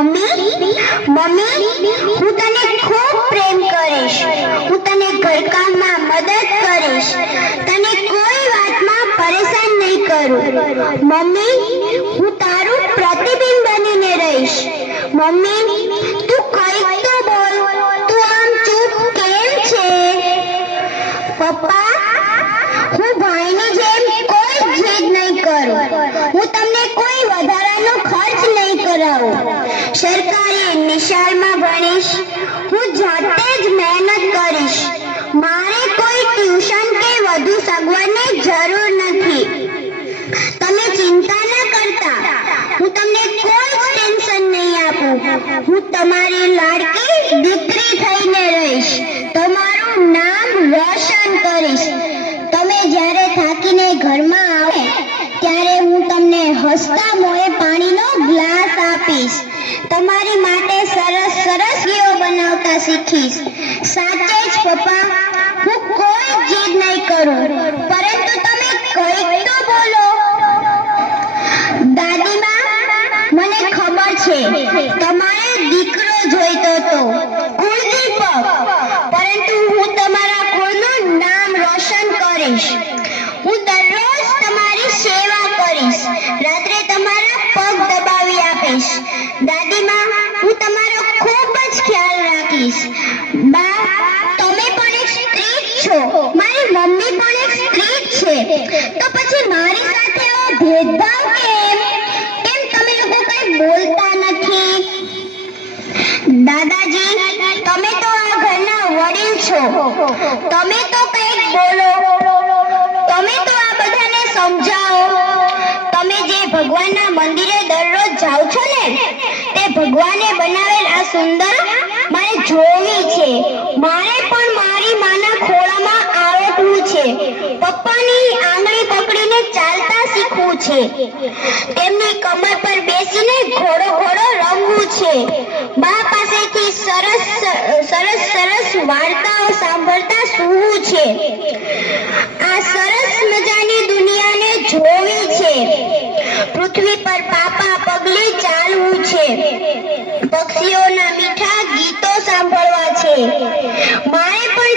Mummy mummy હું તને ખૂબ પ્રેમ કરીશ, હું તને ઘરકામમાં મદદ કરીશ, તને કોઈ વાતમાં પરેશાન નહીં કરું. મમ્મી હું તારું પ્રતિબિંબ બનીને રહીશ. મમ્મી તું કંઈક તો બોલ, તું આમ ચૂપ કેમ છે? પપ્પા હું ભાઈની જેમ કોઈ જીદ નહીં કરું, હું તમને કોઈ વધારાનો ખર્ચ નહીં કરાવું, સરકારી નિશાળમાં ભણીશ, હું જાતે જ મહેનત કરીશ, મારે કોઈ ટ્યુશન કે વધુ સગવડની જરૂર નથી. તમે ચિંતા ન કરતા, હું તમને કોઈ જ ટેન્શન નહીં આપું. હું તમારી લાડકી દીકરી થઈને રહીશ, તમારું નામ રોશન કરીશ. તમે જ્યારે થાકીને ઘરમાં આવો ત્યારે હું તમને હસતા મોંએ પાણીનો ગ્લાસ આપીશ, તમારી માટે સરસ સરસ વાનગીઓ બનાવતા શીખીશ. સાચે જ પપ્પા હું કોઈ જીદ નહીં કરું, પરંતુ તમે કંઈક તો બોલો. દાદીમા મને ખબર છે તમારે દીકરો જોઈતો હતો, કુલદીપક, પરંતુ હું તમારા કુળનું નામ રોશન કરીશ. હું દરરોજ તમારી સેવા કરીશ, રાત્રે તમારા પગ દબાવી આપીશ. દાદીમા હું તમારો ખૂબ જ ખ્યાલ રાખીશ. બા તમે પણ એક સ્ત્રી છો, મારી મમ્મી પણ એક સ્ત્રી છે, તો પછી મારી સાથે એવો ભેદભાવ કેમ? કેમ તમે લોકો કંઈ બોલતા નથી? દાદાજી તમે તો આ ઘરના વડીલ છો, તમે તો કંઈક બોલો, તમે તો આ બધાને સમજાવો. તમે જે ભગવાનના મંદિરે દરરોજ જાઓ છો ને, તે ભગવાને બનાવેલ આ સુંદર મારે જોવી છે. મારે પણ મારી માના ખોળામાં આવવું છે, પપ્પાની આંગળી પકડીને ચાલતા શીખવું છે, તેમની કમર પર બેસીને ઘોડો ઘોડો રમવું છે, બા પાસેથી સરસ વાર્તાઓ સાંભળતા સૂવું છે, આ સરસ મજાની દુનિયાને જોવી છે, પૃથ્વી પર પાપા પગલે ચાલવું છે, પક્ષીઓના મીઠા ગીતો સાંભળવા છે. મારે પણ